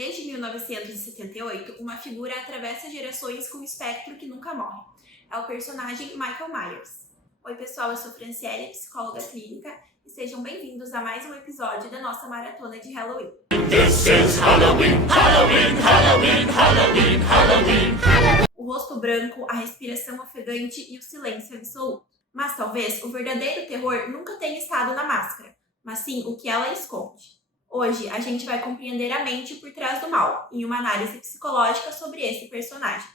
Desde 1978, uma figura atravessa gerações com um espectro que nunca morre. É o personagem Michael Myers. Oi pessoal, eu sou Franciele, psicóloga clínica, e sejam bem-vindos a mais um episódio da nossa maratona de Halloween. This is Halloween, Halloween, Halloween, Halloween, Halloween, Halloween. O rosto branco, a respiração ofegante e o silêncio absoluto. Mas talvez o verdadeiro terror nunca tenha estado na máscara, mas sim o que ela esconde. Hoje a gente vai compreender a mente por trás do mal, em uma análise psicológica sobre esse personagem.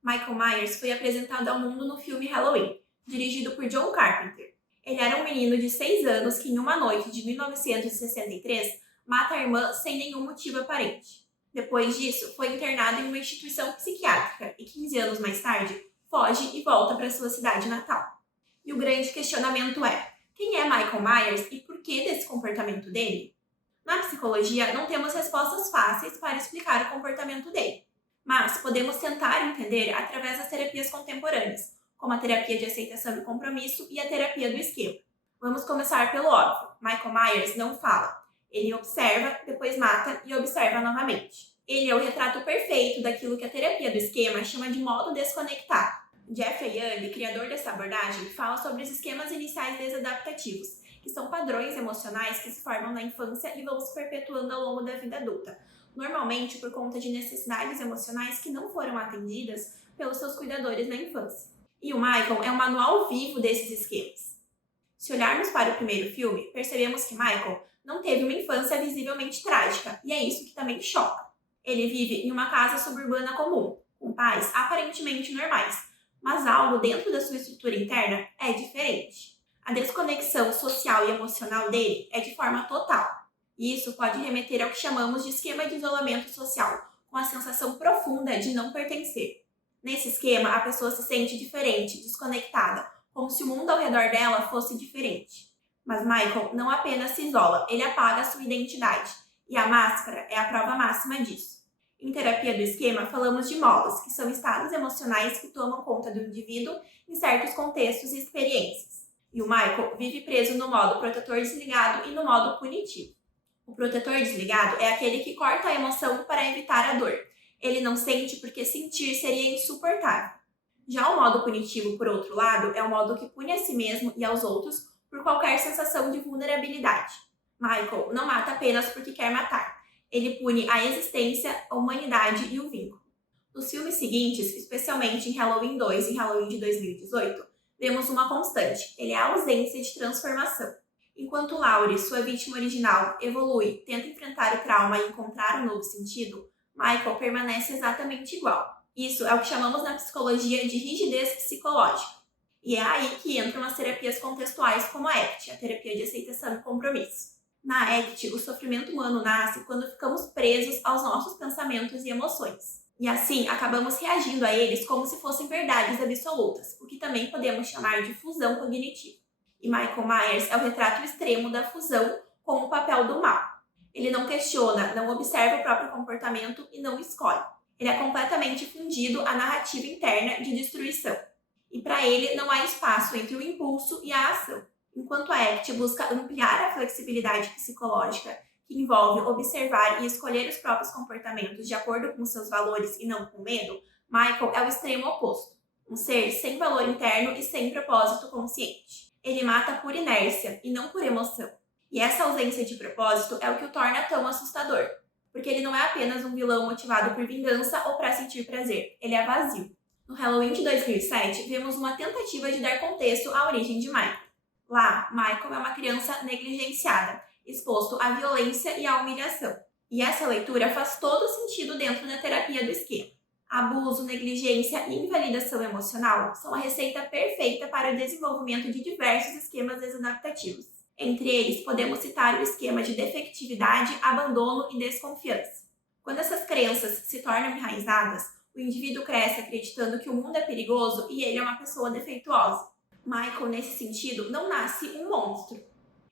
Michael Myers foi apresentado ao mundo no filme Halloween, dirigido por John Carpenter. Ele era um menino de 6 anos que, em uma noite de 1963, mata a irmã sem nenhum motivo aparente. Depois disso, foi internado em uma instituição psiquiátrica e, 15 anos mais tarde, foge e volta para sua cidade natal. E o grande questionamento é: quem é Michael Myers e por que desse comportamento dele? Na psicologia, não temos respostas fáceis para explicar o comportamento dele, mas podemos tentar entender através das terapias contemporâneas, como a terapia de aceitação e compromisso e a terapia do esquema. Vamos começar pelo óbvio. Michael Myers não fala. Ele observa, depois mata e observa novamente. Ele é o retrato perfeito daquilo que a terapia do esquema chama de modo desconectado. Jeffrey Young, criador dessa abordagem, fala sobre os esquemas iniciais desadaptativos, que são padrões emocionais que se formam na infância e vão se perpetuando ao longo da vida adulta, normalmente por conta de necessidades emocionais que não foram atendidas pelos seus cuidadores na infância. E o Michael é um manual vivo desses esquemas. Se olharmos para o primeiro filme, percebemos que Michael não teve uma infância visivelmente trágica, e é isso que também choca. Ele vive em uma casa suburbana comum, com pais aparentemente normais, mas algo dentro da sua estrutura interna é diferente. A desconexão social e emocional dele é de forma total. E isso pode remeter ao que chamamos de esquema de isolamento social, com a sensação profunda de não pertencer. Nesse esquema, a pessoa se sente diferente, desconectada, como se o mundo ao redor dela fosse diferente. Mas Michael não apenas se isola, ele apaga sua identidade, e a máscara é a prova máxima disso. Em terapia do esquema, falamos de modos, que são estados emocionais que tomam conta do indivíduo em certos contextos e experiências. E o Michael vive preso no modo protetor desligado e no modo punitivo. O protetor desligado é aquele que corta a emoção para evitar a dor. Ele não sente porque sentir seria insuportável. Já o modo punitivo, por outro lado, é o modo que pune a si mesmo e aos outros por qualquer sensação de vulnerabilidade. Michael não mata apenas porque quer matar. Ele pune a existência, a humanidade e o vínculo. Nos filmes seguintes, especialmente em Halloween 2 e Halloween de 2018, vemos uma constante. Ele é a ausência de transformação. Enquanto Laurie, sua vítima original, evolui, tenta enfrentar o trauma e encontrar um novo sentido, Michael permanece exatamente igual. Isso é o que chamamos na psicologia de rigidez psicológica. E é aí que entram as terapias contextuais como a ACT, a terapia de aceitação e compromisso. Na ACT, o sofrimento humano nasce quando ficamos presos aos nossos pensamentos e emoções. E assim, acabamos reagindo a eles como se fossem verdades absolutas, o que também podemos chamar de fusão cognitiva. E Michael Myers é o retrato extremo da fusão com o papel do mal. Ele não questiona, não observa o próprio comportamento e não escolhe. Ele é completamente fundido à narrativa interna de destruição. E para ele não há espaço entre o impulso e a ação. Enquanto a ACT busca ampliar a flexibilidade psicológica, que envolve observar e escolher os próprios comportamentos de acordo com seus valores e não com medo, Michael é o extremo oposto. Um ser sem valor interno e sem propósito consciente. Ele mata por inércia e não por emoção. E essa ausência de propósito é o que o torna tão assustador, porque ele não é apenas um vilão motivado por vingança ou para sentir prazer, ele é vazio. No Halloween de 2007, vemos uma tentativa de dar contexto à origem de Michael. Lá, Michael é uma criança negligenciada, exposto à violência e à humilhação. E essa leitura faz todo sentido dentro da terapia do esquema. Abuso, negligência e invalidação emocional são a receita perfeita para o desenvolvimento de diversos esquemas desadaptativos. Entre eles, podemos citar o esquema de defectividade, abandono e desconfiança. Quando essas crenças se tornam enraizadas, o indivíduo cresce acreditando que o mundo é perigoso e ele é uma pessoa defeituosa. Michael, nesse sentido, não nasce um monstro.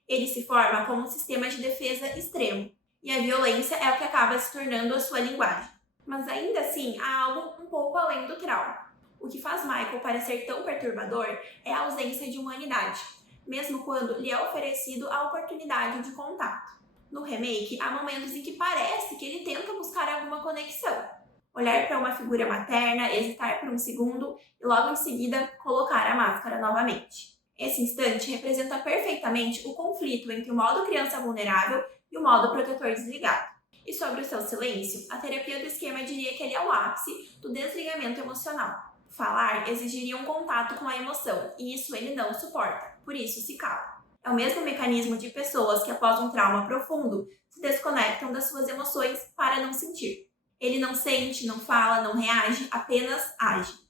Ele se forma como um sistema de defesa extremo, e a violência é o que acaba se tornando a sua linguagem. Mas ainda assim, há algo um pouco além do trauma. O que faz Michael parecer tão perturbador é a ausência de humanidade, mesmo quando lhe é oferecido a oportunidade de contato. No remake, há momentos em que parece que ele tenta buscar alguma conexão. Olhar para uma figura materna, hesitar por um segundo e logo em seguida colocar a máscara novamente. Esse instante representa perfeitamente o conflito entre o modo criança vulnerável e o modo protetor desligado. E sobre o seu silêncio, a terapia do esquema diria que ele é o ápice do desligamento emocional. Falar exigiria um contato com a emoção, e isso ele não suporta, por isso se cala. É o mesmo mecanismo de pessoas que após um trauma profundo se desconectam das suas emoções para não sentir. Ele não sente, não fala, não reage, apenas age.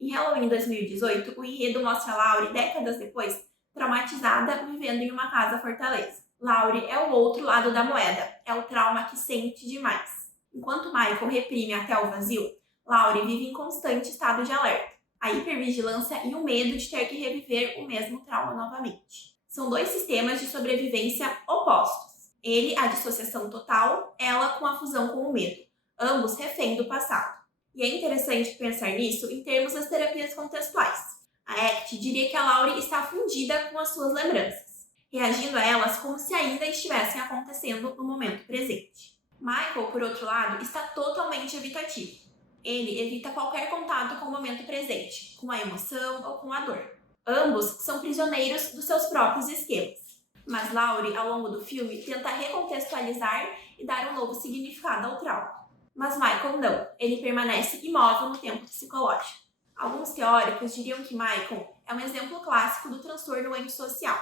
Em Halloween 2018, o enredo mostra Laurie, décadas depois, traumatizada, vivendo em uma casa-fortaleza. Laurie é o outro lado da moeda, é o trauma que sente demais. Enquanto Michael reprime até o vazio, Laurie vive em constante estado de alerta, a hipervigilância e o medo de ter que reviver o mesmo trauma novamente. São dois sistemas de sobrevivência opostos. Ele, a dissociação total, ela com a fusão com o medo, ambos refém do passado. E é interessante pensar nisso em termos das terapias contextuais. A ACT diria que a Laurie está fundida com as suas lembranças, reagindo a elas como se ainda estivessem acontecendo no momento presente. Michael, por outro lado, está totalmente evitativo. Ele evita qualquer contato com o momento presente, com a emoção ou com a dor. Ambos são prisioneiros dos seus próprios esquemas. Mas Laurie, ao longo do filme, tenta recontextualizar e dar um novo significado ao trauma. Mas Michael não, ele permanece imóvel no tempo psicológico. Alguns teóricos diriam que Michael é um exemplo clássico do transtorno antissocial,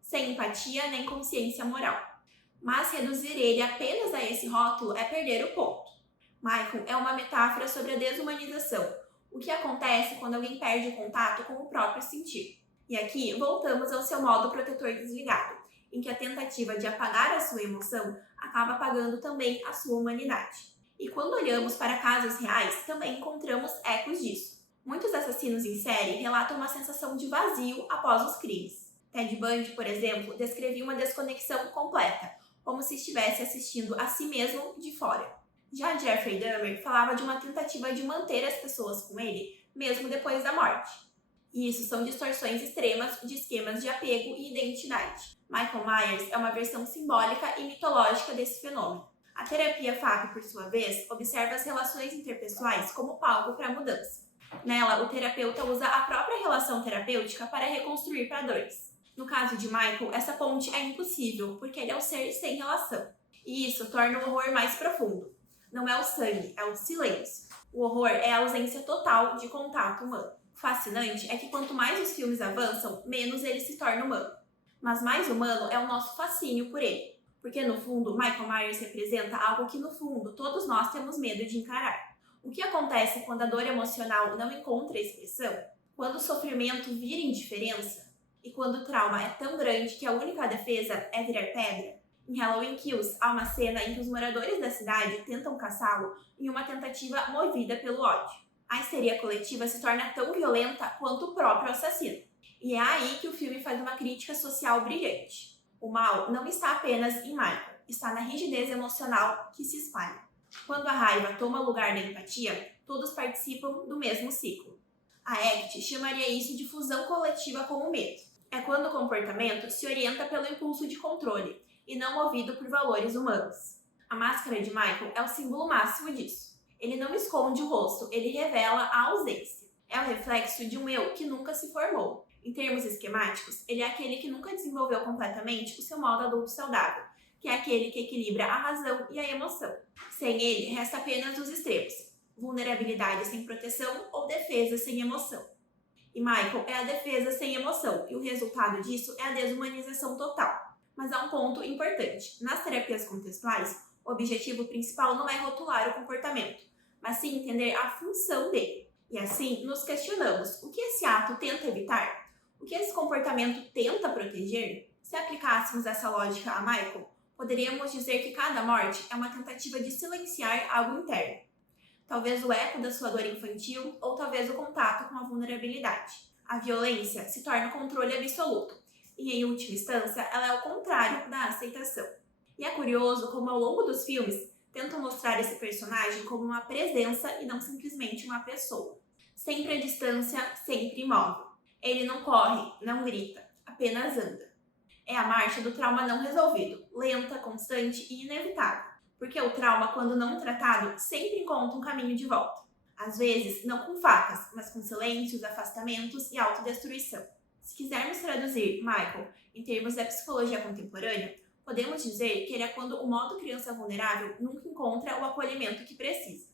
sem empatia nem consciência moral. Mas reduzir ele apenas a esse rótulo é perder o ponto. Michael é uma metáfora sobre a desumanização, o que acontece quando alguém perde o contato com o próprio sentir. E aqui voltamos ao seu modo protetor desligado, em que a tentativa de apagar a sua emoção acaba apagando também a sua humanidade. E quando olhamos para casos reais, também encontramos ecos disso. Muitos assassinos em série relatam uma sensação de vazio após os crimes. Ted Bundy, por exemplo, descrevia uma desconexão completa, como se estivesse assistindo a si mesmo de fora. Já Jeffrey Dahmer falava de uma tentativa de manter as pessoas com ele, mesmo depois da morte. E isso são distorções extremas de esquemas de apego e identidade. Michael Myers é uma versão simbólica e mitológica desse fenômeno. A terapia FAP, por sua vez, observa as relações interpessoais como palco para a mudança. Nela, o terapeuta usa a própria relação terapêutica para reconstruir padrões. No caso de Michael, essa ponte é impossível, porque ele é um ser sem relação. E isso torna o horror mais profundo. Não é o sangue, é o silêncio. O horror é a ausência total de contato humano. O fascinante é que quanto mais os filmes avançam, menos ele se torna humano. Mas mais humano é o nosso fascínio por ele. Porque, no fundo, Michael Myers representa algo que, no fundo, todos nós temos medo de encarar. O que acontece quando a dor emocional não encontra expressão? Quando o sofrimento vira indiferença? E quando o trauma é tão grande que a única defesa é virar pedra? Em Halloween Kills, há uma cena em que os moradores da cidade tentam caçá-lo em uma tentativa movida pelo ódio. A histeria coletiva se torna tão violenta quanto o próprio assassino. E é aí que o filme faz uma crítica social brilhante. O mal não está apenas em Michael, está na rigidez emocional que se espalha. Quando a raiva toma lugar da empatia, todos participam do mesmo ciclo. A ACT chamaria isso de fusão coletiva com o medo. É quando o comportamento se orienta pelo impulso de controle e não movido por valores humanos. A máscara de Michael é o símbolo máximo disso. Ele não esconde o rosto, ele revela a ausência. É o reflexo de um eu que nunca se formou. Em termos esquemáticos, ele é aquele que nunca desenvolveu completamente o seu modo adulto saudável, que é aquele que equilibra a razão e a emoção. Sem ele, resta apenas os extremos: vulnerabilidade sem proteção ou defesa sem emoção. E Michael é a defesa sem emoção, e o resultado disso é a desumanização total. Mas há um ponto importante: nas terapias contextuais, o objetivo principal não é rotular o comportamento, mas sim entender a função dele. E assim, nos questionamos: o que esse ato tenta evitar? O que esse comportamento tenta proteger? Se aplicássemos essa lógica a Michael, poderíamos dizer que cada morte é uma tentativa de silenciar algo interno. Talvez o eco da sua dor infantil ou talvez o contato com a vulnerabilidade. A violência se torna o controle absoluto e, em última instância, ela é o contrário da aceitação. E é curioso como, ao longo dos filmes, tentam mostrar esse personagem como uma presença e não simplesmente uma pessoa. Sempre à distância, sempre imóvel. Ele não corre, não grita, apenas anda. É a marcha do trauma não resolvido, lenta, constante e inevitável. Porque o trauma, quando não tratado, sempre encontra um caminho de volta. Às vezes, não com facas, mas com silêncios, afastamentos e autodestruição. Se quisermos traduzir Michael em termos da psicologia contemporânea, podemos dizer que ele é quando o modo criança vulnerável nunca encontra o acolhimento que precisa.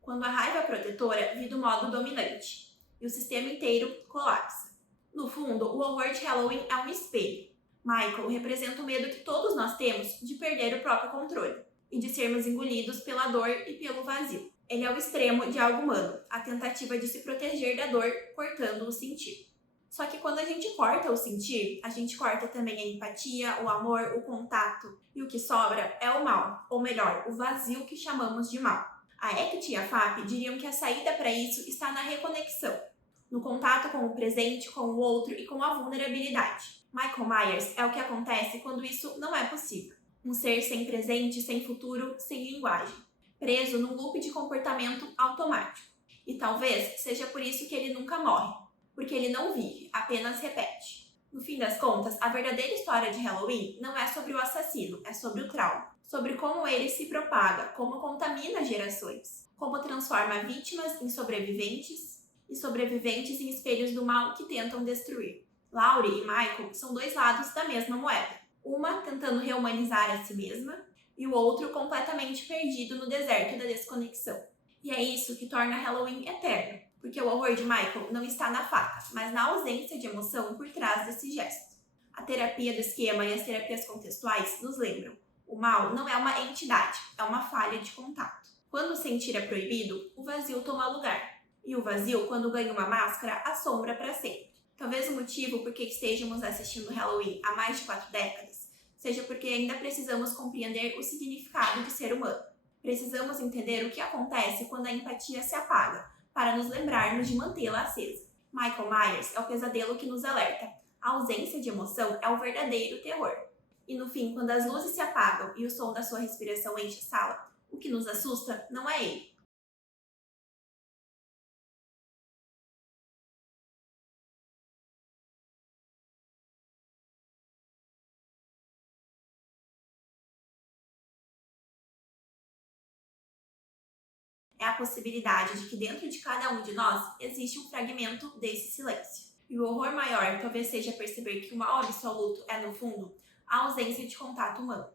Quando a raiva protetora vira o modo dominante e o sistema inteiro colapsa. No fundo, o horror de Halloween é um espelho. Michael representa o medo que todos nós temos de perder o próprio controle e de sermos engolidos pela dor e pelo vazio. Ele é o extremo de algo humano, a tentativa de se proteger da dor, cortando o sentir. Só que quando a gente corta o sentir, a gente corta também a empatia, o amor, o contato. E o que sobra é o mal, ou melhor, o vazio que chamamos de mal. A Hecate e a FAP diriam que a saída para isso está na reconexão, no contato com o presente, com o outro e com a vulnerabilidade. Michael Myers é o que acontece quando isso não é possível. Um ser sem presente, sem futuro, sem linguagem, preso num loop de comportamento automático. E talvez seja por isso que ele nunca morre, porque ele não vive, apenas repete. No fim das contas, a verdadeira história de Halloween não é sobre o assassino, é sobre o trauma, sobre como ele se propaga, como contamina gerações, como transforma vítimas em sobreviventes e sobreviventes em espelhos do mal que tentam destruir. Laurie e Michael são dois lados da mesma moeda, uma tentando reumanizar a si mesma e o outro completamente perdido no deserto da desconexão. E é isso que torna Halloween eterno, porque o horror de Michael não está na faca, mas na ausência de emoção por trás desse gesto. A terapia do esquema e as terapias contextuais nos lembram: o mal não é uma entidade, é uma falha de contato. Quando o sentir é proibido, o vazio toma lugar. E o vazio, quando ganha uma máscara, assombra para sempre. Talvez o motivo por que estejamos assistindo Halloween há mais de 4 décadas seja porque ainda precisamos compreender o significado de ser humano. Precisamos entender o que acontece quando a empatia se apaga, para nos lembrarmos de mantê-la acesa. Michael Myers é o pesadelo que nos alerta. A ausência de emoção é o verdadeiro terror. E no fim, quando as luzes se apagam e o som da sua respiração enche a sala, o que nos assusta não é ele. É a possibilidade de que dentro de cada um de nós existe um fragmento desse silêncio. E o horror maior talvez seja perceber que o mal absoluto é, no fundo, a ausência de contato humano.